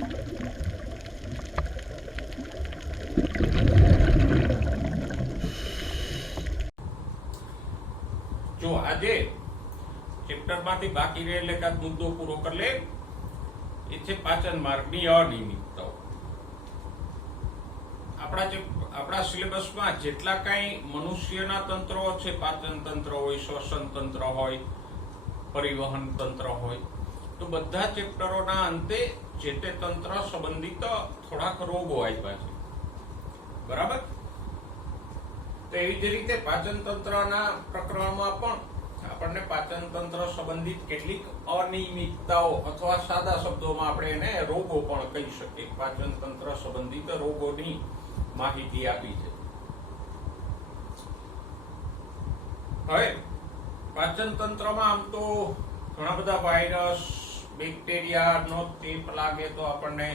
જો આજે ચેપ્ટરમાંથી બાકી રહેલ એકાદ મુદ્દો પૂરો કરી લે, એ છે પાચન માર્ગની અનિયમિતતાઓ. આપણા સિલેબસમાં જેટલા કાંઈ મનુષ્યના તંત્રો છે, પાચન તંત્ર હોય, શ્વસન તંત્ર હોય, પરિવહન તંત્ર હોય, તો બધા ચેપ્ટરોના અંતે જે તે તંત્ર સંબંધિત થોડાક રોગો આપ્યા છે. બરાબર? તો એવી જ રીતે પાચન તંત્રના પ્રકરણમાં પણ આપણને પાચન તંત્ર સંબંધિત કેટલીક અનિયમિતતાઓ અથવા સાદા શબ્દોમાં આપણે એને રોગો પણ કહી શકીએ, પાચન તંત્ર સંબંધિત રોગોની માહિતી આપી છે. હવે પાચન તંત્રમાં આમ તો ઘણા બધા વાયરસ, બેક્ટેરિયાનો ચેપ લાગે તો આપણને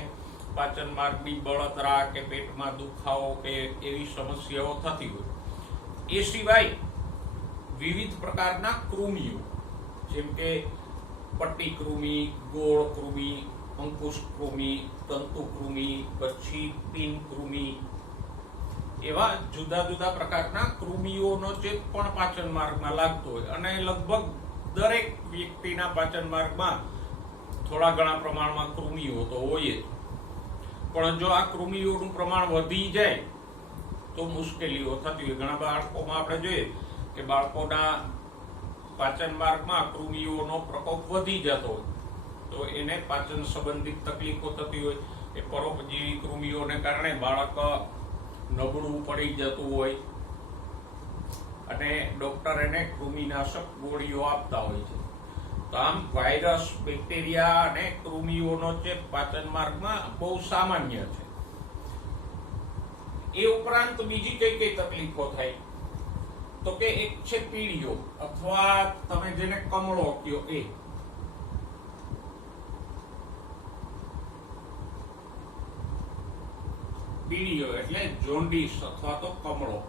પાચન માર્ગની બળતરા કે પેટમાં દુખાવો કે એવી સમસ્યાઓ થતી હોય. એ સિવાય વિવિધ પ્રકારના કૃમિઓ, જેમ કે પટ્ટી કૃમિ, ગોળ કૃમિ, અંકુશ કૃમિ, તંતુ કૃમિ, પછી પિન કૃમિ, એવા જુદા જુદા પ્રકારના કૃમિઓનો ચેપ પણ પાચન માર્ગમાં લાગતો હોય. અને લગભગ દરેક વ્યક્તિના પાચન માર્ગમાં થોડા ઘણા પ્રમાણમાં કૃમિઓ તો હોય જ. પણ જો આ કૃમિઓનું પ્રમાણ વધી જાય તો મુશ્કેલીઓ થતી હોય. ઘણા બાળકોમાં આપણે જોઈએ કે બાળકોના પાચન માર્ગમાં કૃમિઓનો પ્રકોપ વધી જતો હોય તો એને પાચન સંબંધિત તકલીફો થતી હોય. એ પરોપજીવી કૃમિઓને કારણે બાળક નબળું પડી જતું હોય અને ડોક્ટર એને કૃમિનાશક ગોળીઓ આપતા હોય છે. તો આમ વાયરસ, બેક્ટેરિયા અને કૃમિઓનો ચેપ પાચન માર્ગમાં બહુ સામાન્ય છે. એ ઉપરાંત બીજી કઈ કઈ તકલીફો થાય તો કે એક છે પીળીઓ અથવા તમે જેને કમળો કહો એ. પીળીઓ એટલે જોન્ડિસ અથવા તો કમળો.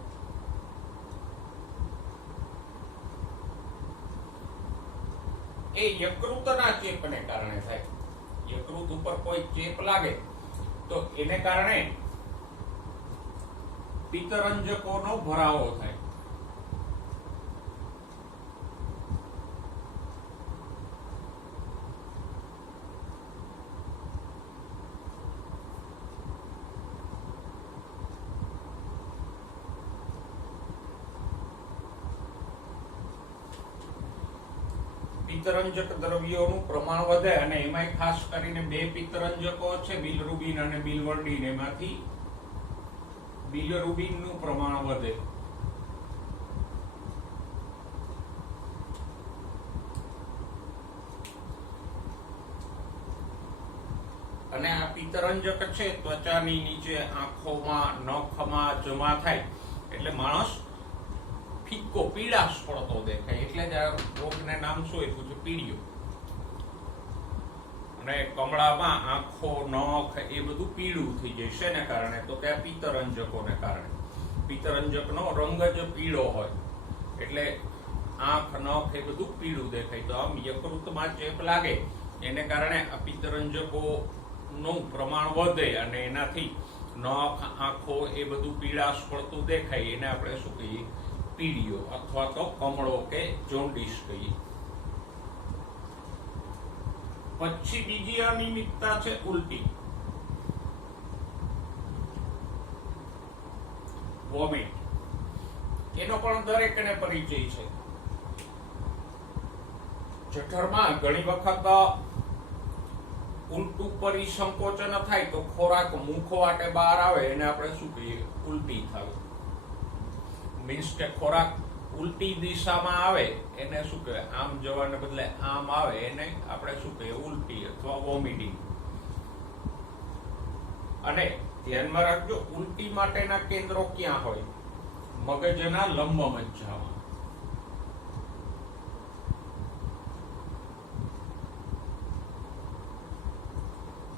એ યકૃતના ચેપને કારણે થાય. યકૃત ઉપર કોઈ ચેપ લાગે તો એને કારણે પિત્તરંજકોનો ભરાવો થાય. પિત્તરંજક દ્રવ્યોનું પ્રમાણ વધે અને એમાં ખાસ કરીને બે પિત્તરંજકો છે, બિલરુબિન અને બિલવર્ડિન. એમાંથી બિલરુબિનનું પ્રમાણ વધે. અને આ પિત્તરંજક છે ત્વચાની નીચે, આંખોમાં, નખમાં જમા થાય એટલે માણસ ફિક્કો, પીળાશ પડતો દેખાય. એટલે જ આ રોગને નામ શું આપ્યું છે? પીળીઓ. અને કમળામાં આંખો, નખ એ બધું પીળું થઈ જાય. શેને કારણે? તો કે પિત્તરંજકોને કારણે. પિત્તરંજકનો રંગ જ પીળો હોય એટલે આંખ, નખ એ બધું પીળું દેખાય. તો આમ યકૃતમાં ચેપ લાગે એને કારણે આ પિત્તરંજકોનું પ્રમાણ વધે અને એનાથી નખ, આંખો એ બધું પીળાશ પડતું દેખાય. એને આપણે શું કહીએ? પીળીઓ અથવા તો કમળો કે જોન્ડિસ કહીએ. પછી બીજી અનિયમિતતા છે ઉલટી, વોમિટ. એનો પણ દરેકને પરિચય છે. જઠરમાં ઘણી વખત ઉલટું પરિસંકોચન થાય તો ખોરાક મુખ વાટે બહાર આવે એને આપણે શું કહીએ? ઉલટી થાય. મીન્સ કે ખોરાક ઉલટી દિશામાં આવે એને શું કહેવાય? આમ જવાને બદલે આમ આવે એને આપણે શું કહીએ? ઉલટી અથવા વોમિટિંગ. અને ધ્યાનમાં રાખજો, ઉલટી માટેના કેન્દ્રો ક્યાં હોય? મગજના લંબ મજ્જામાં.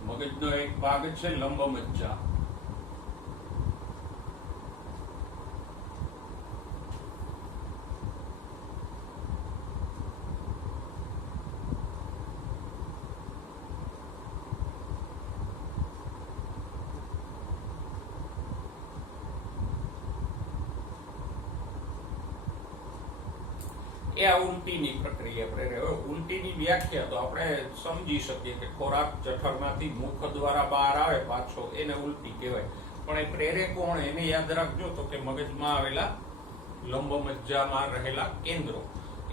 મગજનો એક ભાગ છે લંબ મજ્જા. એ આ ઉલટીની પ્રક્રિયા પ્રેરે. હવે ઉલટીની વ્યાખ્યા તો આપણે સમજી શકીએ કે ખોરાક જઠરમાંથી મુખ દ્વારા બહાર આવે પાછો, એને ઉલટી કહેવાય. પણ એ પ્રેરે કોણ એને યાદ રાખજો તો કે મગજમાં આવેલા લંબમજ્જામાં રહેલા કેન્દ્રો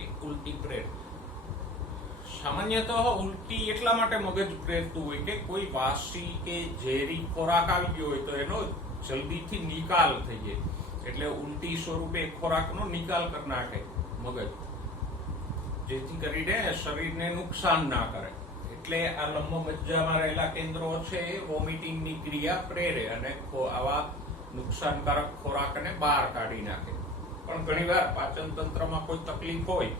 એ ઉલટી પ્રેરે. સામાન્યતઃ ઉલટી એટલા માટે મગજ પ્રેરતું હોય કે કોઈ વાસી કે ઝેરી ખોરાક આવી ગયો હોય તો એનો જલ્દીથી નિકાલ થઈ જાય, એટલે ઉલટી સ્વરૂપે ખોરાકનો નિકાલ કરી નાખે મગજ, જેથી કરીને શરીરને નુકસાન ના કરે. એટલે આ લંબમજ્જામાં રહેલા કેન્દ્રો છે એ વોમિટિંગની ક્રિયા પ્રેરે અને આવા નુકસાનકારક ખોરાકને બહાર કાઢી નાખે. પણ ઘણીવાર પાચન તંત્રમાં કોઈ તકલીફ હોય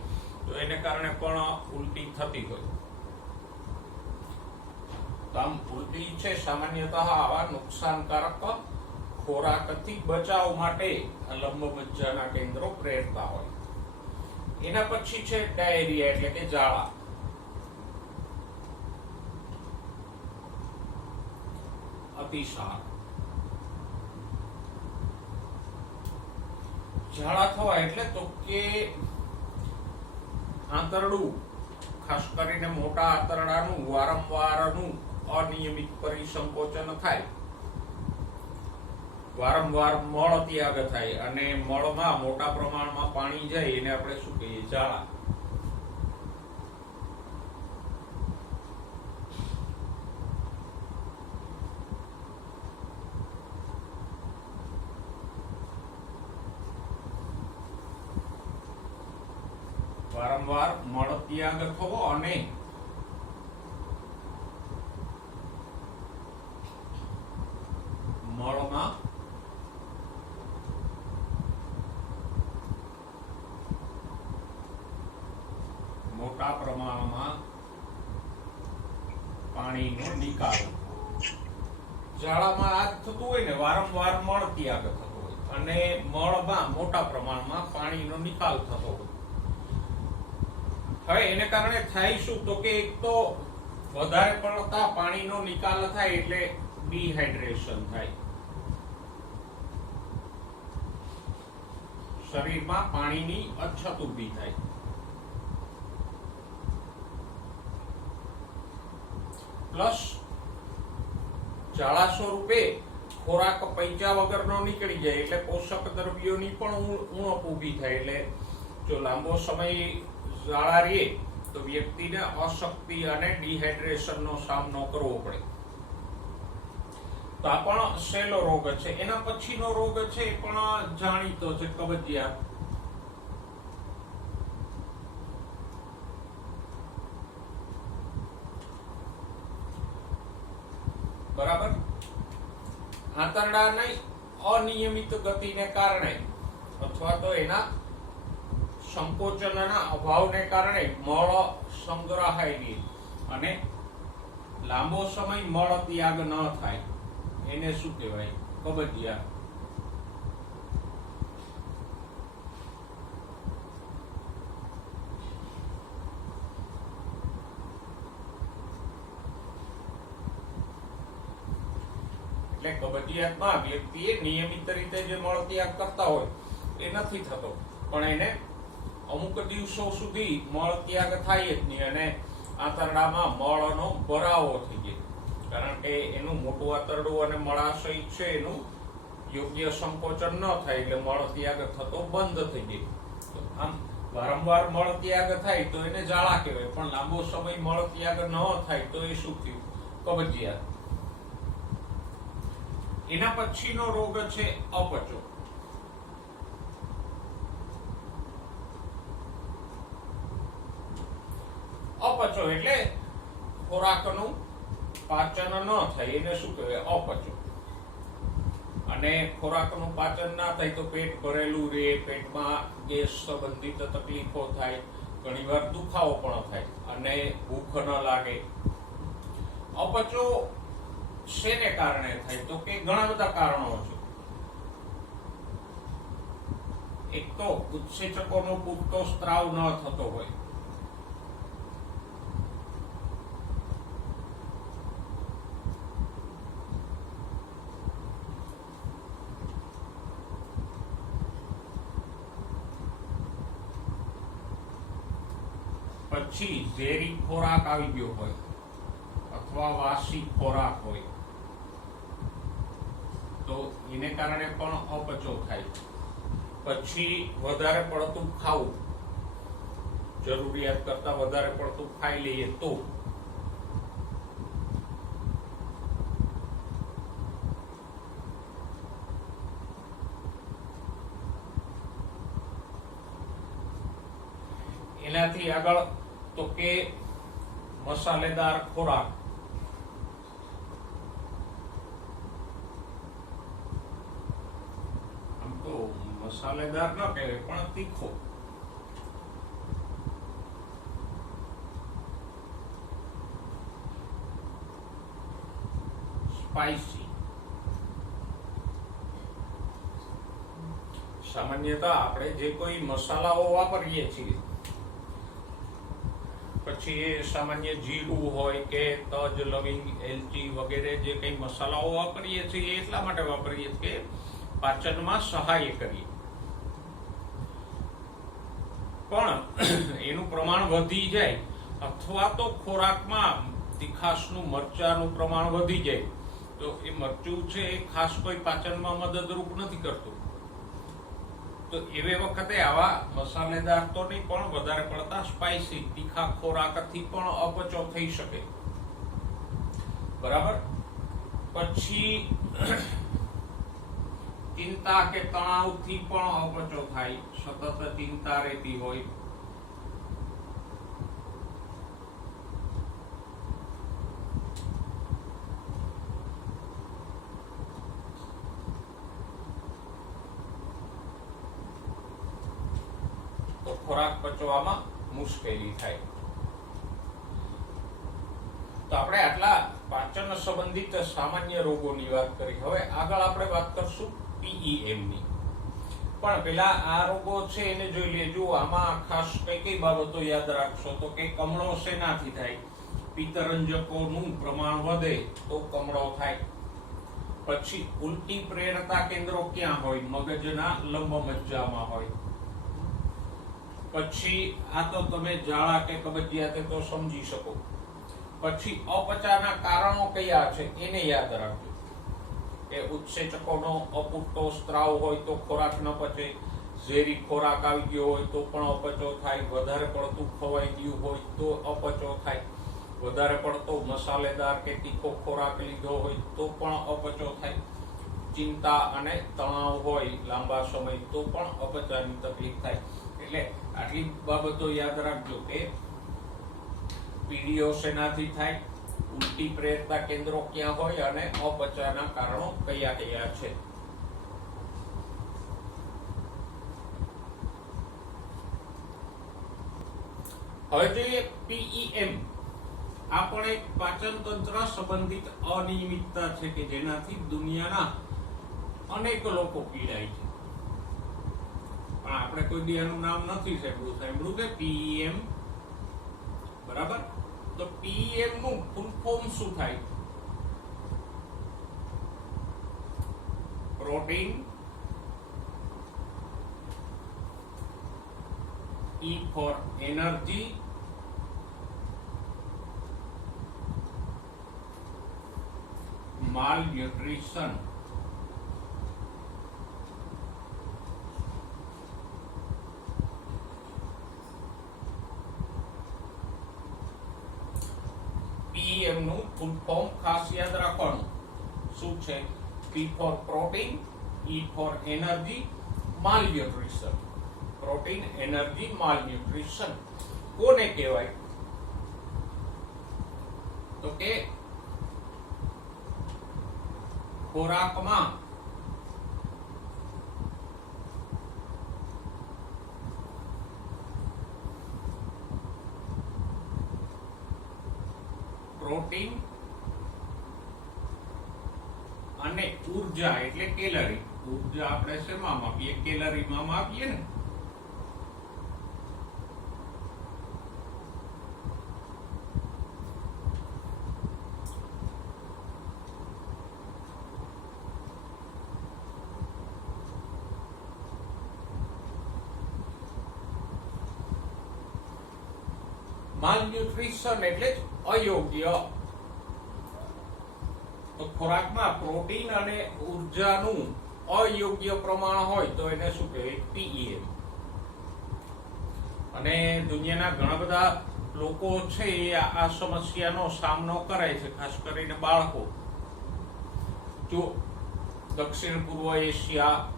તો એને કારણે પણ ઉલટી થતી હોય. તો આમ ઉલટી છે સામાન્યતઃ આવા નુકસાનકારક ખોરાકથી બચાવ માટે લંબમજ્જાના કેન્દ્રો પ્રેરતા હોય. એના પછી છે ડાયરિયા એટલે કે ઝાડા. અતિસાર. ઝાડા થવા એટલે તો કે આંતરડું, ખાસ કરીને મોટા આંતરડાનું વારંવારનું અનિયમિત પરિસંકોચન થાય, વારંવાર મળ ત્યાગ થાય અને મળમાં મોટા પ્રમાણમાં પાણી જાય એને આપણે શું કહીએ? ઝાડા. વારંવાર મળ ત્યાગ થવો અને મળમાં મોટા પ્રમાણમાં પાણીનો નિકાલ. ઝાડામાં આ થતું હોય ને, વારંવાર મળ ત્યાગ થતો હોય અને મળમાં મોટા પ્રમાણમાં પાણીનો નિકાલ થતો હોય. હવે એને કારણે થાય શું તો કે એક તો વધારે પડતા પાણીનો નિકાલ થાય એટલે ડિહાઇડ્રેશન થાય, શરીરમાં પાણીની અછત ઊભી થાય. પ્લસ ઝાડા સ્વરૂપે ખોરાક પૈચા વગરનો નીકળી જાય એટલે પોષક દ્રવ્યોની પણ ઉણપ ઊભી થાય. એટલે જો લાંબો સમય ઝાડા રહે તો વ્યક્તિને અશક્તિ અને ડિહાઇડ્રેશનનો સામનો કરવો પડે. તો આ પણ સહેલો રોગ છે. એના પછીનો રોગ છે એ પણ જાણીતો છે, કબજિયાત. બરાબર. આંતરડાની અનિયમિત ગતિને કારણે અથવા તો એના સંકોચનના અભાવને કારણે મળ સંગ્રહાય નહીં અને લાંબો સમય મળ ત્યાગ ન થાય એને શું કહેવાય? કબજિયાત. એટલે કબજિયાતમાં વ્યક્તિએ નિયમિત રીતે જે મળ ત્યાગ કરતા હોય એ નથી થતો, પણ એને અમુક દિવસો સુધી મળ ત્યાગ થાય જ નહીં અને આંતરડામાં મળનો ભરાવો થઈ જાય, કારણ કે એનું મોટું આંતરડું અને મળાશય છે એનું યોગ્ય સંકોચન ન થાય એટલે મળ ત્યાગ થતો બંધ થઈ જાય. આમ વારંવાર મળ ત્યાગ થાય તો એને ઝાડા કહેવાય, પણ લાંબો સમય મળ ત્યાગ ન થાય તો એ શું થયું? કબજિયાત. એના પછીનો રોગ છે અપચો. અપચો એટલે ખોરાકનું પાચન ન થાય એને શું કહેવાય? અપચો. અને ખોરાકનું પાચન ના થાય તો પેટ ભરેલું રહે, પેટમાં ગેસ સંબંધિત તકલીફો થાય, ઘણીવાર દુખાવો પણ થાય અને ભૂખ ન લાગે. અપચો શેને કારણે થાય તો કે ઘણા બધા કારણો છે. એક તો ઉત્સેચકોનો પૂરતો સ્ત્રાવ ન થતો હોય, પછી ઝેરી ખોરાક આવી ગયો હોય અથવા વાસી ખોરાક હોય તો એને કારણે પણ અપચો થાય. પછી વધારે પડતું ખાવું, જરૂરિયાત કરતા વધારે પડતું ખાઈ લઈએ તો એનાથી આગળ તો કે મસાલેદાર ખોરાક, આમ તો મસાલેદાર ન કહેવાય પણ તીખો, સ્પાઇસી. સામાન્યતઃ આપણે જે કોઈ મસાલાઓ વાપરીએ છીએ, પછી એ સામાન્ય જીરું હોય કે તજ, લવિંગ, એલચી વગેરે જે કઈ મસાલાઓ વાપરીએ છીએ એટલા માટે વાપરીએ કે પાચનમાં સહાય કરીએ. પણ એનું પ્રમાણ વધી જાય અથવા તો ખોરાકમાં તીખાશનું, મરચાનું પ્રમાણ વધી જાય તો એ મરચું છે એ ખાસ કોઈ પાચનમાં મદદરૂપ નથી કરતું. તો એવે વખતે આવા મસાલેદાર તો નહીં પણ વધારે પડતા સ્પાઇસી તીખા ખોરાકથી પણ અપચો થઈ શકે. બરાબર. પછી ચિંતા કે તણાવથી પણ અપચો થાય, સતત ચિંતા રહેતી હોય, તો ખોરાક પચવામાં મુશ્કેલી થાય. તો આપણે આટલા પાચન સંબંધિત સામાન્ય રોગોની વાત કરી. હવે આગળ આપણે વાત કરશું PEM ની. પણ પેલા આ રોગો છે એને જોઈ લેજો. આમાં ખાસ કઈ કઈ બાબતો યાદ રાખશો તો કે કમળો શેનાથી થાય? પિત્તરંજકોનું પ્રમાણ વધે તો કમળો થાય. પછી ઉલટી પ્રેરતા કેન્દ્રો ક્યાં હોય? મગજના લંબ મજ્જામાં હોય. પછી આ તો તમે ઝાડા કે કબજિયાત તો સમજી શકો. પછી અપચાના કારણો કયા છે એને યાદ રાખજો કે ઉત્સેચકોનો અપૂરતો સ્ત્રાવ હોય તો ખોરાક ન પચે, ઝેરી ખોરાક આવી ગયો હોય તો પણ અપચો થાય, વધારે પડતું ખવાઈ ગયું હોય તો અપચો થાય, વધારે પડતો મસાલેદાર કે તીખો ખોરાક લીધો હોય તો પણ અપચો થાય, ચિંતા અને તણાવ હોય લાંબા સમય તો પણ અપચાની તકલીફ થાય. એટલે આટલી બાબતો યાદ રાખજો કે પીડીઓ શેનાથી થાય, ઉલટી પ્રેરતા કેન્દ્રો ક્યાં હોય અને અપચાના કારણો કયા કયા છે. હવે જોઈએ PEM. આ પણ એક પાચન તંત્ર સંબંધિત અનિયમિતતા છે કે જેનાથી દુનિયાના અનેક લોકો પીડાય છે. પણ આપણે કોઈ દી આનું નામ નથી સાંભળ્યું કે PEM. બરાબર. તો PEM નું ફૂલ ફોર્મ શું થાય? Protein, E for energy, malnutrition. PEM નું ફૂલ ફોર્મ ખાસ યાદ રાખવાનું. શું છે? P for protein, E for energy, malnutrition. Protein, energy, માલન્યુટ્રિશન કોને કહેવાય? તો કે ખોરાકમાં પ્રોટીન અને ઉર્જા એટલે કેલરી. ઉર્જા આપણે શેમાં માપીએ? કેલરીમાં માપીએ ને. માલન્યુટ્રિશન એટલે જ અયોગ્ય. તો ખોરાકમાં પ્રોટીન અને ઉર્જાનું અયોગ્ય પ્રમાણ હોય તો એને શું કહેવાય? પીઈએમ. અને દુનિયાના ઘણા બધા લોકો છે એ આ સમસ્યાનો સામનો કરે છે, ખાસ કરીને બાળકો. જો દક્ષિણ પૂર્વ એશિયા,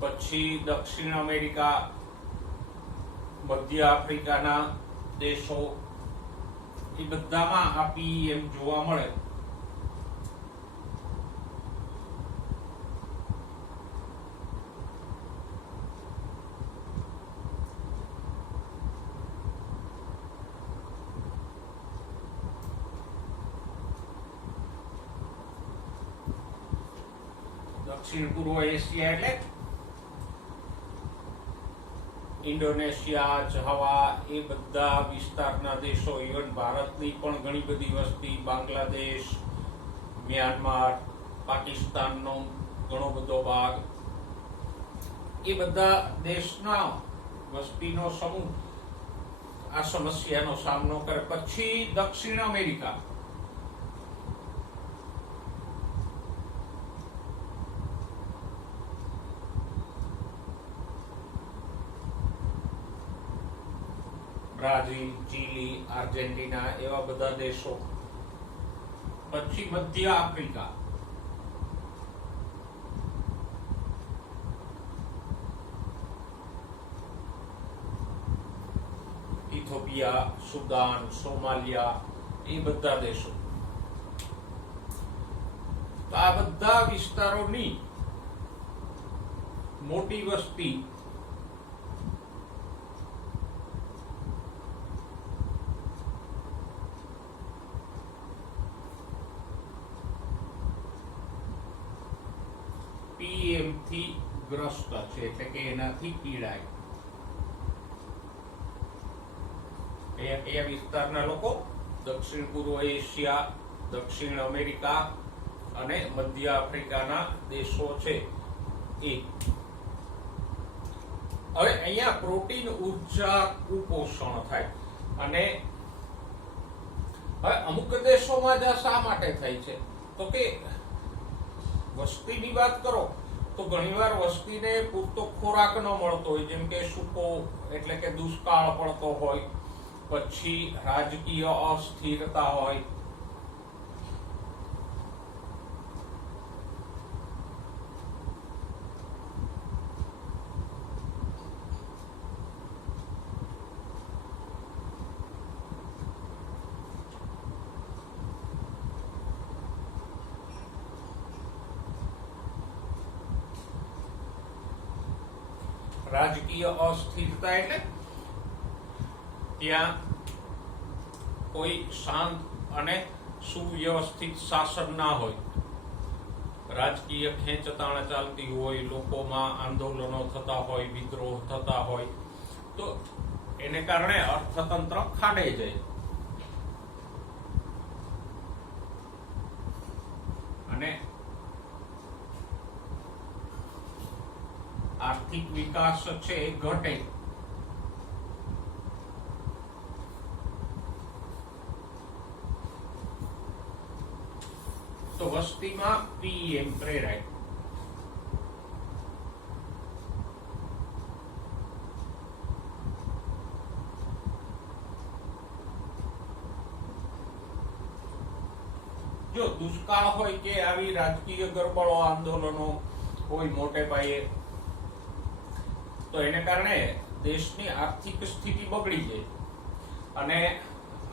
પછી દક્ષિણ અમેરિકા, મધ્ય આફ્રિકાના દેશો, એ બધામાં આ પીઈએમ જોવા મળે. દક્ષિણ પૂર્વ એશિયા એટલે ઇન્ડોનેશિયા, જાવા, એ બધા વિસ્તારના દેશો, ઇવન ભારતની પણ ઘણી બધી વસ્તી, બાંગ્લાદેશ, મ્યાનમાર, પાકિસ્તાનનો ઘણો બધો ભાગ, એ બધા દેશના વસ્તીનો સમૂહ આ સમસ્યાનો સામનો કરે. પછી દક્ષિણ અમેરિકા, બ્રાઝીલ, ચીલી, આર્જેન્ટિના, એવા બધા દેશો. પછી મધ્ય આફ્રિકા, ઇથોપિયા, સુદાન, સોમાલિયા, એ બધા દેશો. તો આ બધા વિસ્તારોની મોટી વસ્તી પીએમ થી ગ્રસ્ત છે, એટલે કે એનાથી પીડાય. કયા વિસ્તારના લોકો? દક્ષિણ પૂર્વ એશિયા, દક્ષિણ અમેરિકા અને મધ્ય આફ્રિકાના દેશો છે એ. હવે અહીંયા પ્રોટીન, ઉર્જા, કુપોષણ થાય. અને હવે અમુક દેશોમાં જ શા માટે થાય છે? તો કે વસ્તીની વાત કરો તો ઘણીવાર વસ્તીને પૂરતો ખોરાક ન મળતો હોય, જેમ કે સૂકો એટલે કે દુષ્કાળ પડતો હોય, પછી રાજકીય અસ્થિરતા હોય, રાજકીય અસ્થિરતા એટલે ત્યાં કોઈ શાંત અને સુવ્યવસ્થિત શાસન ના હોય, રાજકીય ખેંચતાણ ચાલતી હોય, લોકોમાં આંદોલનો થતા હોય, વિદ્રોહ થતા હોય, તો એને કારણે અર્થતંત્ર ખાડે જાય. અને આર્થિક વિકાસ છે એ ઘટે. તો વસ્તીમાં પીએમ પ્રેરાય. જો દુષ્કાળ હોય કે આવી રાજકીય ગરબડો, આંદોલનો હોય મોટે પાયે, તો એને કારણે દેશની આર્થિક સ્થિતિ બગડી જાય. અને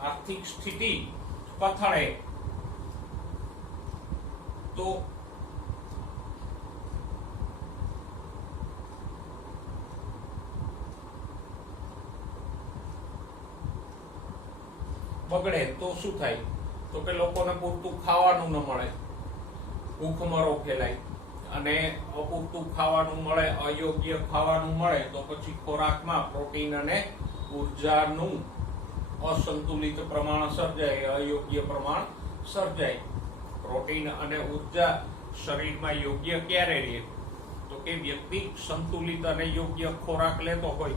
આર્થિક સ્થિતિ કથળે તો બગડે તો શું થાય? તો કે લોકોને પૂરતું ખાવાનું ન મળે, ભૂખમરો ફેલાય. અને અપૂરતું ખાવાનું મળે, અયોગ્ય ખાવાનું મળે તો પછી ખોરાકમાં પ્રોટીન અને ઉર્જાનું અસંતુલિત પ્રમાણ સર્જાય, અયોગ્ય પ્રમાણ સર્જાય. પ્રોટીન અને ઉર્જા શરીરમાં યોગ્ય ક્યારે રહે? તો કે વ્યક્તિ સંતુલિત અને યોગ્ય ખોરાક લેતો હોય,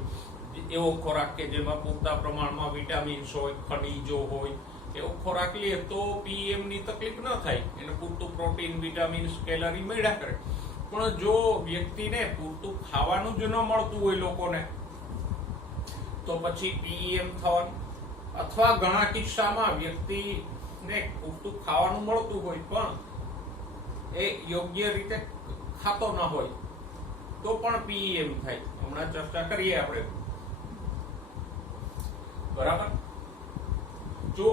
એવો ખોરાક કે જેમાં પૂરતા પ્રમાણમાં વિટામિન્સ હોય, ખનિજો હોય, એવો ખોરાક લે તો પીએમ ની તકલીફ ન થાય, એને પૂરતું પ્રોટીન, વિટામિન્સ, કેલરી મળ્યા કરે. પણ જો વ્યક્તિને પૂરતું ખાવાનું જ ન મળતું હોય લોકોને, તો પછી પીએમ થવાનું. અથવા ઘણા કિસ્સામાં વ્યક્તિને પૂરતું ખાવાનું મળતું હોય પણ એ યોગ્ય રીતે ખાતો ન હોય તો પણ પીએમ થાય. હમણાં ચર્ચા કરીએ આપણે, બરાબર. જો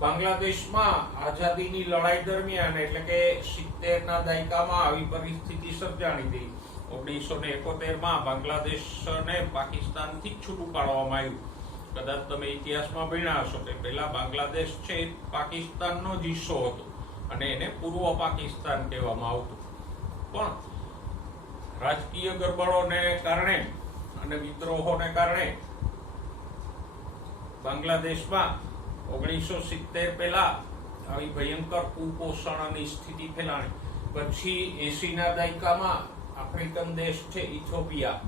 બાંગ્લાદેશમાં આઝાદીની લડાઈ દરમિયાન એટલે કે 70ના દાયકામાં આવી પરિસ્થિતિ સર્જાણી હતી. 1971માં બાંગ્લાદેશને પાકિસ્તાનથી છૂટું પાડવામાં આવ્યું. કદાચ તમે ઇતિહાસમાં ભણ્યા હશો કે પહેલા બાંગ્લાદેશ છે પાકિસ્તાનનો જ હિસ્સો હતો અને એને પૂર્વ પાકિસ્તાન કહેવામાં આવતું. પણ રાજકીય ગરબડોને કારણે અને વિદ્રોહોને કારણે બાંગ્લાદેશમાં 1970 પહેલા આવી ભયંકર કુપોષણની સ્થિતિ ફેલાણી. પછી 80ના દાયકામાં આફ્રિકન દેશ છે ઇથોપિયા,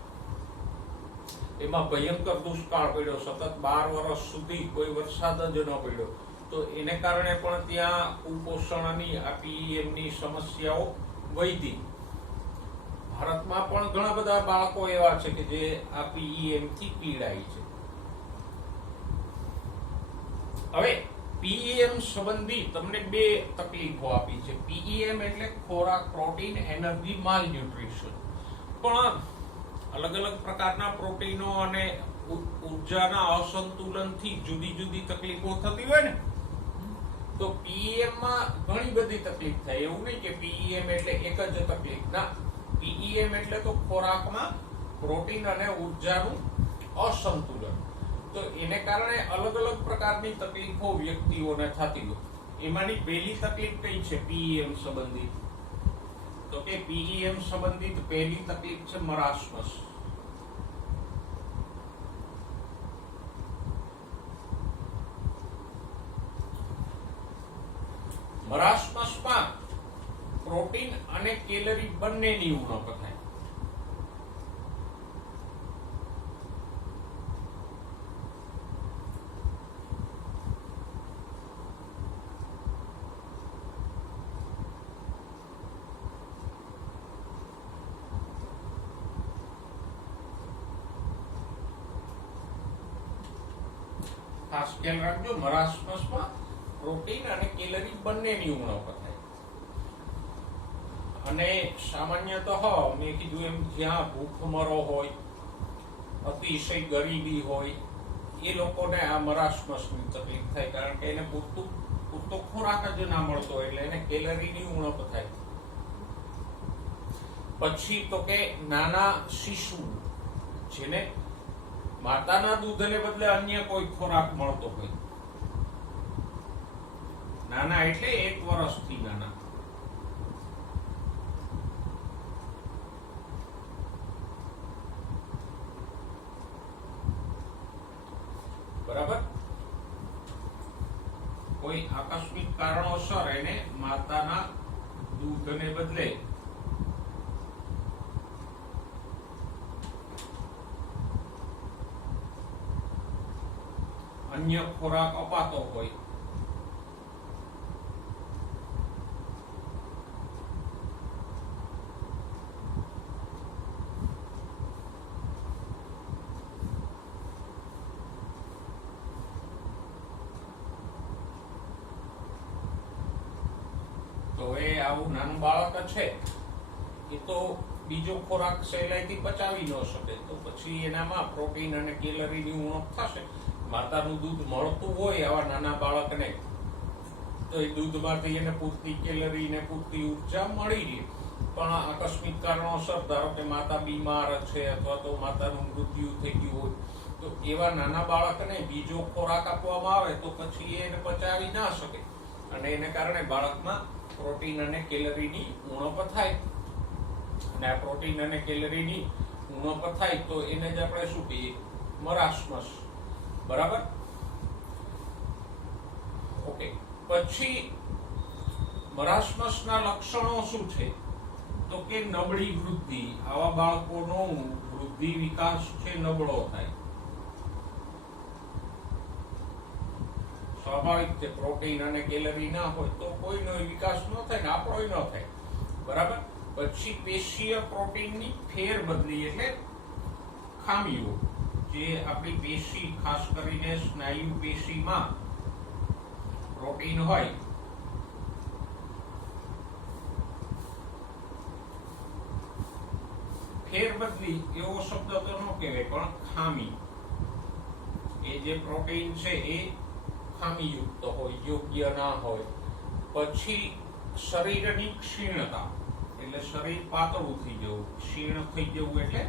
એમાં ભયંકર દુષ્કાળ પડ્યો. સતત 12 વર્ષ સુધી કોઈ વરસાદ જ ન પડ્યો. તો એને કારણે પણ ત્યાં કુપોષણની આ પીએમની સમસ્યાઓ વધી. ભારતમાં પણ ઘણા બધા બાળકો એવા છે કે જે આ પીએમ થી પીડાય છે. હવે પીએમ સંબંધી તમને બે તકલીફો આપી છે. પીએમ એટલે ખોરાક, પ્રોટીન, એનર્જી, માલ ન્યુટ્રિશન. પણ અલગ અલગ પ્રકારના પ્રોટીનો અને ઉર્જાના અસંતુલનથી જુદી જુદી તકલીફો થતી હોય ને, તો પીએમ માં ઘણી બધી તકલીફ થાય. એવું નહીં કે પીએમ એટલે એક જ તકલીફ. ના, પીએમ એટલે તો ખોરાકમાં પ્રોટીન અને ઉર્જાનું અસંતુલન. તો એને કારણે અલગ અલગ પ્રકારની તકલીફો વ્યક્તિઓને થતી હોય. એમાંની પહેલી તકલીફ કઈ છે પીએમ સંબંધિત? તો કે પીએમ સંબંધિત પહેલી તકલીફ છે મરાસમસ. મરાસમસમાં પ્રોટીન અને કેલરી બંનેની ઉણપ થાય. ખાસ ખ્યાલ રાખજો, મરાસમસમાં પ્રોટીન અને કેલરી બંનેની ઉણપ થાય. અને સામાન્યતઃ મેં કીધું એમ જ્યાં ભૂખમરો હોય, અતિશય ગરીબી હોય, એ લોકોને આ મરાસમસની તકલીફ થાય. કારણ કે એને પૂરતો ખોરાક જ ના મળતો હોય એટલે એને કેલરીની ઉણપ થાય. પછી તો કે નાના શિશુ, જેને માતાના દૂધને બદલે અન્ય કોઈ ખોરાક મળતો હોય. નાના એટલે 1 વર્ષથી નાના. બરાબર. કોઈ આકસ્મિક કારણોસર એને માતાના દૂધને બદલે અન્ય ખોરાક અપાતો હોય. તો એ આવું નાનું બાળક છે એ તો બીજો ખોરાક સહેલાઈથી પચાવી ન શકે, તો પછી એનામાં પ્રોટીન અને કેલરીની ઉણપ થશે. માતાનું દૂધ મળતું હોય આવા નાના બાળકને, તો એ દૂધમાંથી એને પૂરતી કેલરી ને પૂરતી ઉર્જા મળી રહે. પણ આકસ્મિક કારણોસર ધારો કે માતા બીમાર છે અથવા તો માતાનું મૃત્યુ થઈ ગયું હોય, તો એવા નાના બાળકને બીજો ખોરાક આપવામાં આવે તો પછી એને પચાવી ના શકે અને એને કારણે બાળકમાં પ્રોટીન અને કેલરીની ઉણપ થાય. અને આ પ્રોટીન અને કેલરીની ઉણપ થાય તો એને જ આપણે શું કહીએ? મરાસમસ. બરાબર. ઓકે. પછી મરાસમસના લક્ષણો શું છે? તો કે નબળી વૃદ્ધિ. આવા બાળકોનો વૃદ્ધિ વિકાસ છે નબળો થાય. સ્વાભાવિક છે, પ્રોટીન અને કેલરી ના હોય તો કોઈનો વિકાસ ન થાય ને આપણો ન થાય, બરાબર. પછી પેશીય પ્રોટીનની ફેરબદલી એટલે ખામીઓ, જે આપણી પેશી, ખાસ કરીને સ્નાયુ પેશીમાં પ્રોટીન હોય, ફેરબદલી એવો શબ્દ તો ન કહેવાય, પણ ખામી, એ જે પ્રોટીન છે એ ખામીયુક્ત હોય, યોગ્ય ના હોય. પછી શરીરની ક્ષીણતા એટલે શરીર પાતળું થઈ જવું, ક્ષીણ થઈ જવું એટલે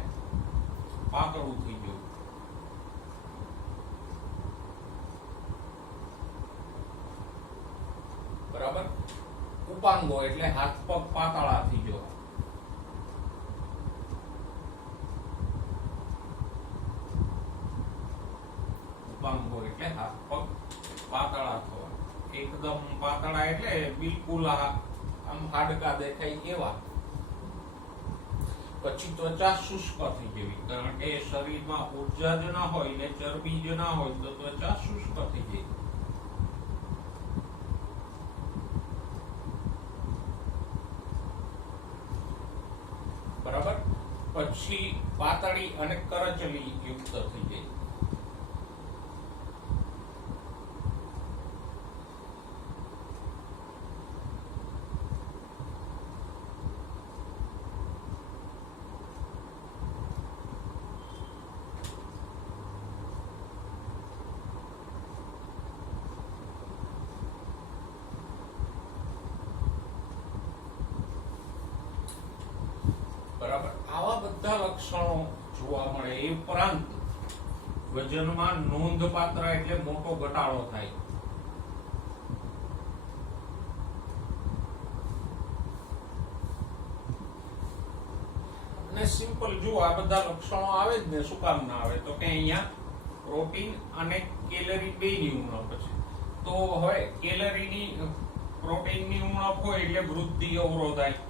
પાતળું થઈ જવું. બરાબર. ઉપાંગો એટલે હાથ પગ પાતળા થઈ જવા. ઉપાંગો એટલે હાથ પગ પાતળા થવા, એકદમ પાતળા એટલે બિલકુલ આમ હાડકા દેખાય એવા. પછી ત્વચા શુષ્ક થઈ જવી, કારણ કે શરીરમાં ઉર્જા જ ના હોય ને ચરબી જ ના હોય તો ત્વચા શુષ્ક થઈ જાય. બરાબર. પછી પાતળી અને કરચલી યુક્ત થઈ જાય. બરાબર. આવા બધા લક્ષણો જોવા મળે. એ ઉપરાંત વજનમાં નોંધપાત્ર એટલે મોટો ઘટાડો થાય. અને સિમ્પલ જો આ બધા લક્ષણો આવે જ ને, શું કામ ના આવે, તો કે અહીંયા પ્રોટીન અને કેલરી બેની ઉણપ છે. તો હવે કેલરીની, પ્રોટીનની ઉણપ હોય એટલે વૃદ્ધિ અવરોધાય.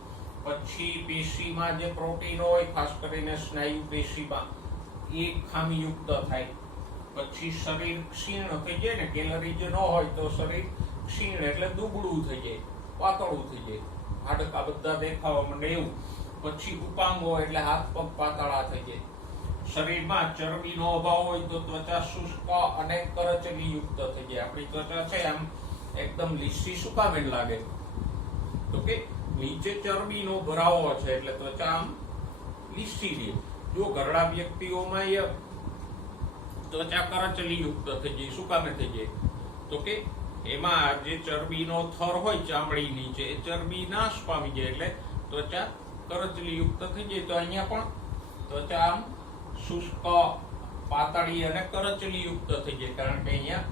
પછી પેશીમાં જે પ્રોટીન હોય, ખાસ કરીને સ્નાયુ પેશીમાં, એ ખામીયુક્ત થાય. પછી શરીર ક્ષીણ થઈ જાય ને, કેલરી જે ન હોય તો શરીર ક્ષીણ એટલે દુબળું થઈ જાય, પાતળું થઈ જાય, હાડકા બધા દેખાવા માંડે એવું. પછી ઉપાંગો એટલે હાથ પગ પાતળા થઈ જાય. શરીરમાં ચરબીનો અભાવ હોય તો ત્વચા શુષ્ક અને કરચલી યુક્ત થઈ જાય. આપણી ત્વચા છે આમ એકદમ લીસી, શું કામ લાગે, તો કે નીચે ચરબીનો ભરાવો છે એટલે ત્વચા આમ લીસી રહે. જો ઘરડા વ્યક્તિઓમાં ત્વચા કરચલી યુક્ત થઈ જાય, શું કામે થઈ જાય, તો કે એમાં જે ચરબીનો થર હોય ચામડી નીચે, એ ચરબી નાશ પામી જાય એટલે ત્વચા કરચલી યુક્ત થઈ જાય. તો અહીંયા પણ ત્વચા આમ શુષ્ક, પાતળી અને કરચલી યુક્ત થઈ જાય, કારણ કે અહીંયા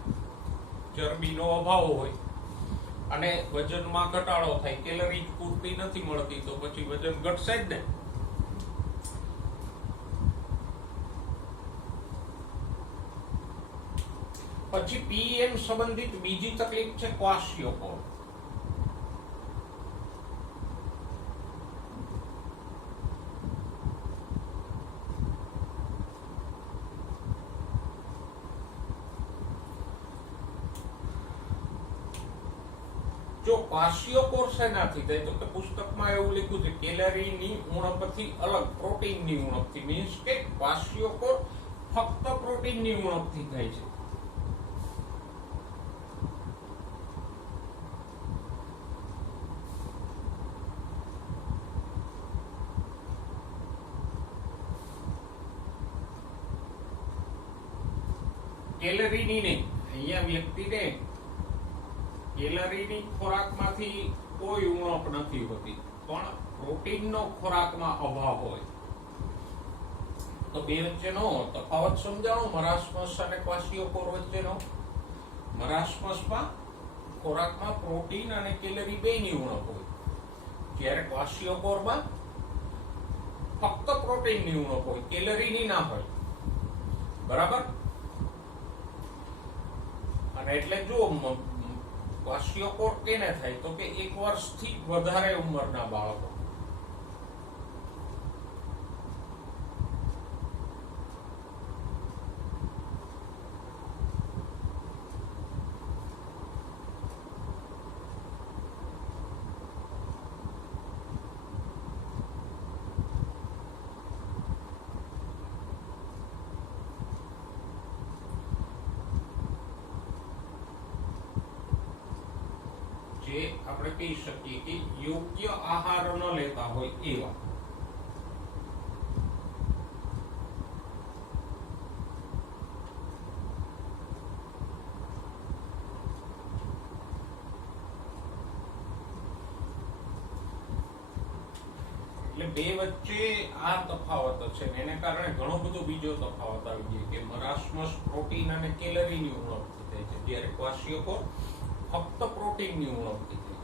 ચરબીનો અભાવ હોય. અને વજનમાં ઘટાડો થાય, કેલરી પૂરતી નથી મળતી તો પછી વજન ઘટશે જ ને. પછી પીએમ સંબંધિત બીજી તકલીફ છે ક્વાશિયોકોર. જો ક્વાશિયોકોર શેનાથી થાય, તો કે પુસ્તકમાં એવું લખ્યું છે કેલરીની ઉણપથી અલગ પ્રોટીનની ઉણપથી. મીન્સ કે ક્વાશિયોકોર ફક્ત પ્રોટીનની ઉણપથી થાય છે. કેલરીની નહીં, અહીંયા વ્યક્તિને કેલરીની ખોરાકમાંથી કોઈ ઉણપ નથી હોતી, પણ પ્રોટીનનો ખોરાકમાં અભાવ હોય. તો બે વચ્ચેનો તફાવત સમજાણો, મરાસ્મસ અને ક્વાશિયોકોર વચ્ચેનો. મરાસ્મસમાં ખોરાકમાં પ્રોટીન અને કેલરી બેની ઉણપ હોય, જ્યારે ક્વાશિયોકોરમાં ફક્ત પ્રોટીનની ઉણપ હોય, કેલરીની ના હોય. બરાબર. અને એટલે જો ક્વાશિયોકોર કેને થાય, તો કે 1 વર્ષથી વધારે ઉંમરના બાળકો. આપણે કહી શકીએ કે યોગ્ય આહાર ન લેતા હોય એવા. એટલે બે વચ્ચે આ તફાવત છે, એને કારણે ઘણો બધો બીજો તફાવત આવી ગયો કે મરાસ્મસ પ્રોટીન અને કેલરીની ઉણપથી થાય છે, જ્યારે ક્વાશિયોકોર ફક્ત પ્રોટીનની ઉણપથી થાય.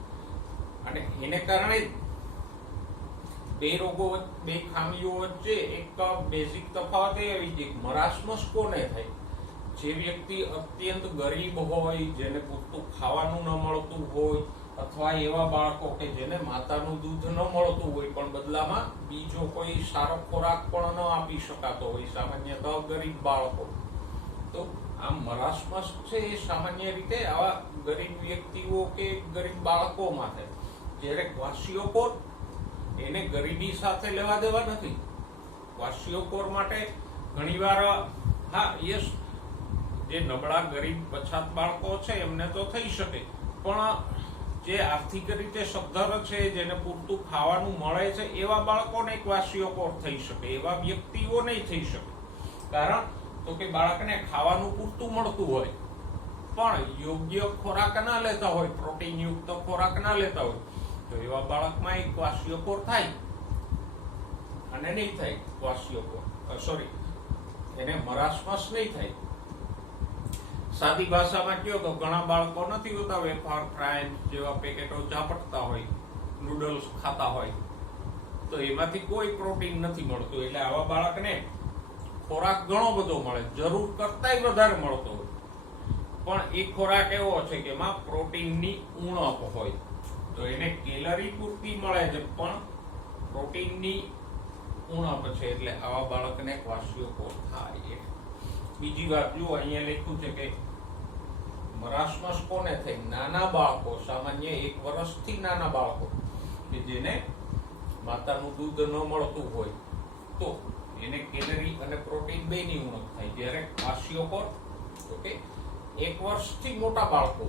અને એને કારણે બે રોગો, બે ખામીઓ વચ્ચે એક બેઝિક તફાવત એ આવી ગઈ. મરાસ્મસ કોને થાય? જે વ્યક્તિ અત્યંત ગરીબ હોય, જેને પૂરતું ખાવાનું ન મળતું હોય, અથવા એવા બાળકો કે જેને માતાનું દૂધ ન મળતું હોય પણ બદલામાં બીજો કોઈ સારો ખોરાક પણ ન આપી શકાતો હોય, સામાન્યતઃ ગરીબ બાળકો. તો આ મરાસ્મસ છે એ સામાન્ય રીતે આવા ગરીબ વ્યક્તિઓ કે ગરીબ બાળકોમાં થાય. જ્યારે ક્વાશિયોકોર એને ગરીબી સાથે લેવા દેવા નથી. ક્વાશિયોકોર માટે ઘણીવાર હા યસ, જે નબળા ગરીબ પછાત બાળકો છે એમને તો થઈ શકે, પણ જે આર્થિક રીતે સદ્ધર છે, જેને પૂરતું ખાવાનું મળે છે, એવા બાળકોને ક્વાશિયોકોર થઈ શકે, એવા વ્યક્તિઓ નહીં થઈ શકે. કારણ તો કે બાળકને ખાવાનું પૂરતું મળતું હોય પણ યોગ્ય ખોરાક ના લેતા હોય, પ્રોટીનયુક્ત ખોરાક ના લેતા હોય, તો એવા બાળકમાં એક ક્વાશિયોકોર થાય અને નહીં થાય ક્વાશિયોકોર, સોરી, એને મરાસ્મસ નહીં થાય. સાદી ભાષામાં કહો તો ઘણા બાળકો નથી હોતા વેફર, ફ્રાય જેવા પેકેટો ઝાપટતા હોય, નૂડલ્સ ખાતા હોય, તો એમાંથી કોઈ પ્રોટીન નથી મળતું. એટલે આવા બાળકને ખોરાક ઘણો બધો મળે, જરૂર કરતાંય વધારે મળતો હોય, પણ એ ખોરાક એવો છે કે એમાં પ્રોટીનની ઉણપ હોય. તો એને કેલરી પૂરતી મળે છે પણ પ્રોટીનની ઉણપ છે, એટલે આવા બાળકને ક્વાશિયોકોર થાય. બીજી વાત જુઓ, અહીંયા લખ્યું છે કે મરાસ્મસ કોને થાય? નાના બાળકો, સામાન્ય 1 વર્ષથી નાના બાળકો કે જેને માતાનું દૂધ ન મળતું હોય, તો એને કેલરી અને પ્રોટીન બેની ઉણપ થાય. જ્યારે ક્વાશિયોકોર ઓકે 1 વર્ષથી મોટા બાળકો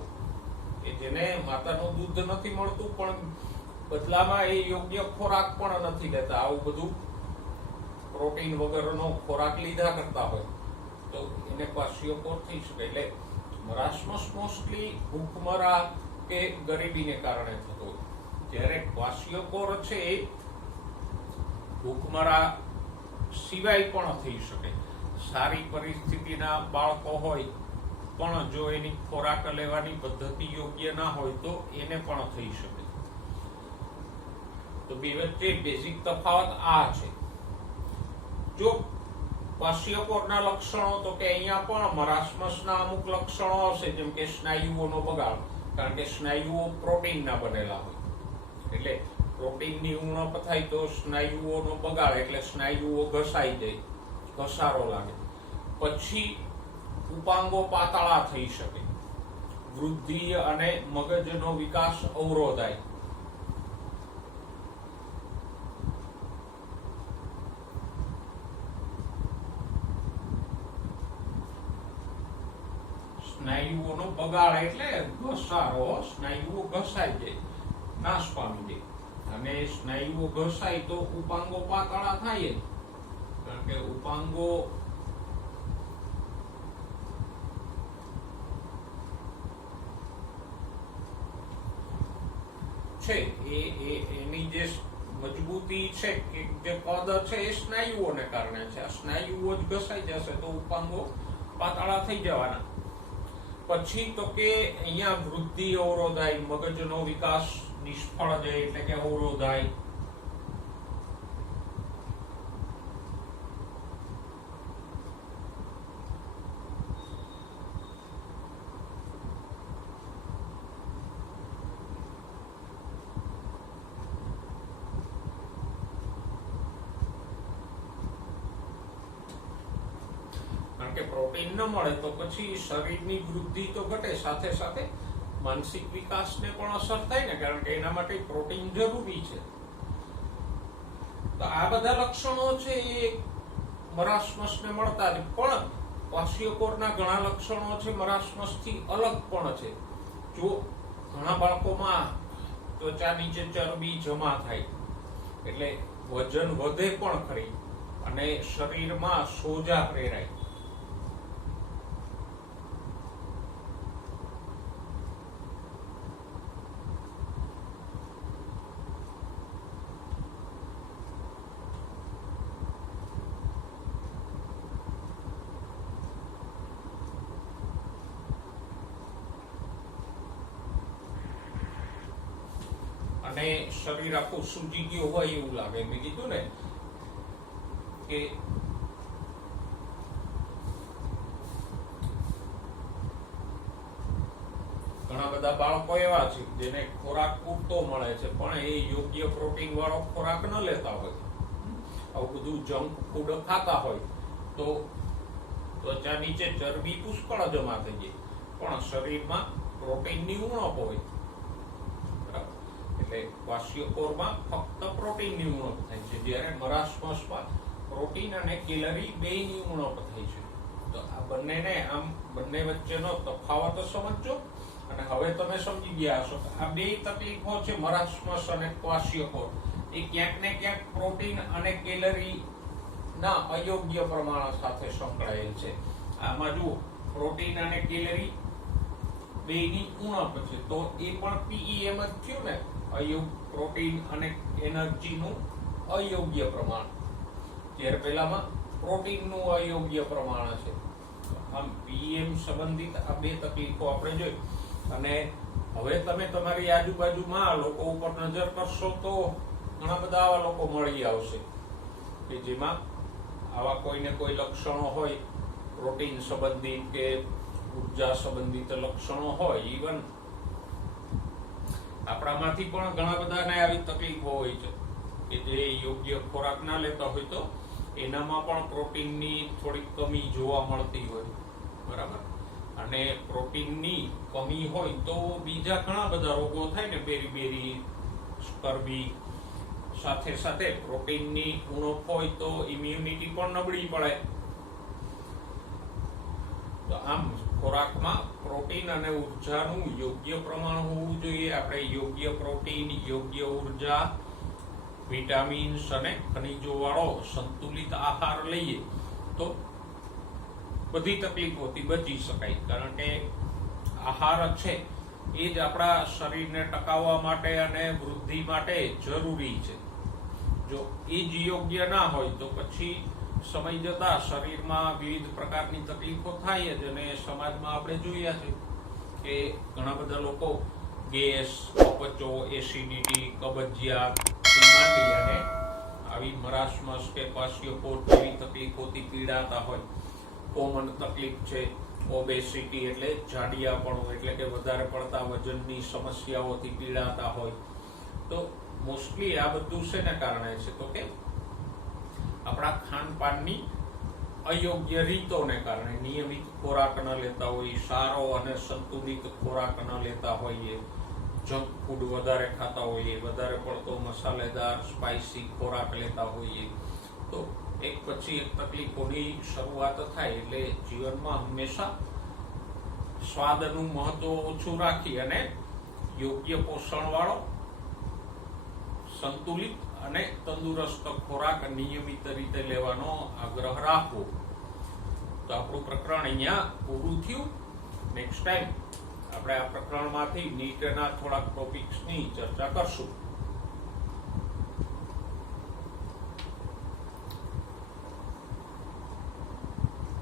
કે જેને માતાનું દૂધ નથી મળતું પણ બદલામાં એ યોગ્ય ખોરાક પણ નથી લેતા, આવું બધું પ્રોટીન વગરનો ખોરાક લીધા કરતા હોય, તો એને ક્વાશિયોકોર થઈ શકે. એટલે મરાસ્મસ મોસ્ટલી ભૂખમરા કે ગરીબીને કારણે થતો હોય, જ્યારે ક્વાશિયોકોર છે એ ભૂખમરા સિવાય પણ થઈ શકે. સારી પરિસ્થિતિના બાળકો હોય પણ જો એની ખોરાક લેવાની પદ્ધતિ યોગ્ય ના હોય તો એને પણ થઈ શકે. તો બે વચ્ચે બેઝિક તફાવત આ છે. જો ક્વાશિયોકોરના લક્ષણો, તો કે અહીંયા પણ મરાસ્મસના અમુક લક્ષણો હશે, જેમ કે સ્નાયુઓનો બગાડ, કારણ કે સ્નાયુઓ પ્રોટીનના બનેલા હોય, એટલે પ્રોટીનની ઉણપ થાય તો સ્નાયુઓનો બગાડ, એટલે સ્નાયુઓ ઘસાઈ જાય, ઘસારો લાગે. પછી ઉપાંગો પાતળા થઈ શકે, વૃદ્ધિ અને મગજનો વિકાસ અવરોધાય. સ્નાયુઓનો બગાડ એટલે ઘસારો, સ્નાયુઓ ઘસાઈ જાય, નાશ પામી જાય. અને સ્નાયુઓ ઘસાય તો ઉપાંગો પાતળા થાય, કારણ કે ઉપાંગો છે એની જે મજબૂતી છે કે જે કદ છે એ સ્નાયુઓને કારણે છે. આ સ્નાયુઓ જ ઘસાઈ જશે તો ઉપાંગો પાતળા થઈ જવાના. પછી તો કે અહીંયા વૃદ્ધિ અવરોધાય, મગજનો વિકાસ નિષ્ફળ જાય, એટલે કે અવરોધાય. કે પ્રોટીન ન મળે તો પછી શરીરની વૃદ્ધિ તો ઘટે, સાથે સાથે માનસિક વિકાસને પણ અસર થાય ને, કારણ કે એના માટે પ્રોટીન જરૂરી છે. તો આ બધા લક્ષણો છે એ મરાસ્મસને મળતા જ, પણ ક્વાશિયોકોરના ઘણા લક્ષણો છે મરાસ્મસથી અલગ પણ છે. જો ઘણા બાળકોમાં ત્વચા નીચે ચરબી જમા થાય એટલે વજન વધે પણ ખરી અને શરીરમાં સોજા પ્રેરાય. અને શરીર આખું સૂજી ગયું હોય એવું લાગે. મેં કીધું ને કે ઘણા બધા બાળકો એવા છે જેને ખોરાક પૂરતો મળે છે પણ એ યોગ્ય પ્રોટીન વાળો ખોરાક ન લેતા હોય, આવું બધું જંક ફૂડ ખાતા હોય તો ત્વચા નીચે ચરબી પુષ્કળ જમા થઈ જાય પણ શરીરમાં પ્રોટીનની ઉણપ હોય. એટલે ક્વાશિયોકોરમાં ફક્ત પ્રોટીનની ઉણપ થાય છે, જ્યારે મરાસ્મસમાં પ્રોટીન અને કેલરી બેયની ઉણપ થાય છે. તો આ બંનેને આમ બંને વચ્ચેનો તફાવત સમજજો અને હવે તમે સમજી ગયા હશો કે આ બે તકલીફો છે મરાસ્મસ અને ક્વાશિયોકોર, એ ક્યાંક ને ક્યાંક પ્રોટીન અને કેલરી ના અયોગ્ય પ્રમાણ સાથે સંકળાયેલ છે. આમાં જુઓ પ્રોટીન અને કેલરી બેયની ઉણપ છે તો એ પણ પીઈએમ જ થયું ને, પ્રોટીન અને એનર્જીનું અયોગ્ય પ્રમાણ, જ્યારે પહેલામાં પ્રોટીનનું અયોગ્ય પ્રમાણ છે. આમ પીએમ સંબંધિત આ બે તકલીફો આપણે જોઈ. અને હવે તમે તમારી આજુબાજુમાં લોકો ઉપર નજર કરશો તો ઘણા બધા આવા લોકો મળી આવશે કે જેમાં આવા કોઈને કોઈ લક્ષણો હોય, પ્રોટીન સંબંધિત કે ઉર્જા સંબંધિત લક્ષણો હોય. ઇવન આપણામાંથી પણ ઘણા બધાને આવી તકલીફો હોય છે કે જે યોગ્ય ખોરાક ના લેતા હોય તો એનામાં પણ પ્રોટીનની થોડી કમી જોવા મળતી હોય, બરાબર. અને પ્રોટીનની કમી હોય તો બીજા ઘણા બધા રોગો થાય ને, બેરી, સ્કર્વી. સાથે સાથે પ્રોટીનની ઉણપ હોય તો ઇમ્યુનિટી પણ નબળી પડે. તો આમ ખોરાકમાં પ્રોટીન અને ઉર્જાનું યોગ્ય પ્રમાણ હોવું જોઈએ. આપણે યોગ્ય પ્રોટીન, યોગ્ય ઉર્જા, વિટામિન્સ અને ખનિજો વાળો સંતુલિત આહાર લઈએ તો બધી તકલીફોથી બચી શકાય. કારણ કે આહાર છે એ જ આપણા શરીરને ટકાવવા માટે અને વૃદ્ધિ માટે જરૂરી છે. જો એ જ યોગ્ય ના હોય તો પછી સમય જતા શરીરમાં વિવિધ પ્રકારની તકલીફો થાય જ. અને સમાજમાં આપણે જોયા છે કે ઘણા બધા લોકો ગેસ, અપચો, એસિડિટી, કબજિયાત માંડી અને આવી મરાસ્મસ કે ક્વાશિયોકોર જેવી તકલીફોથી પીડાતા હોય. કોમન તકલીફ છે ઓબેસિટી એટલે જાડિયાપણું, એટલે કે વધારે પડતા વજનની સમસ્યાઓથી પીડાતા હોય. તો મોસ્ટલી આ બધું શેને કારણે છે તો કે આપણા ખાનપાનની અયોગ્ય રીતોને કારણે. નિયમિત ખોરાક ન લેતા હોઈએ, સારો અને સંતુલિત ખોરાક ન લેતા હોઈએ, જંક ફૂડ વધારે ખાતા હોઈએ, વધારે પડતો મસાલેદાર સ્પાઇસી ખોરાક લેતા હોઈએ તો એક પછી એક તકલીફોની શરૂઆત થાય. એટલે જીવનમાં હંમેશા સ્વાદનું મહત્વ ઓછું રાખી અને યોગ્ય પોષણ વાળો, સંતુલિત અને તંદુરસ્ત ખોરાક નિયમિત રીતે લેવાનો આગ્રહ રાખવો. તો આપણું પ્રકરણ અહીંયા પૂરું થયું. નેક્સ્ટ ટાઈમ આપણે આ પ્રકરણમાંથી નીટના થોડાક ટોપિક્સની ચર્ચા કરશું.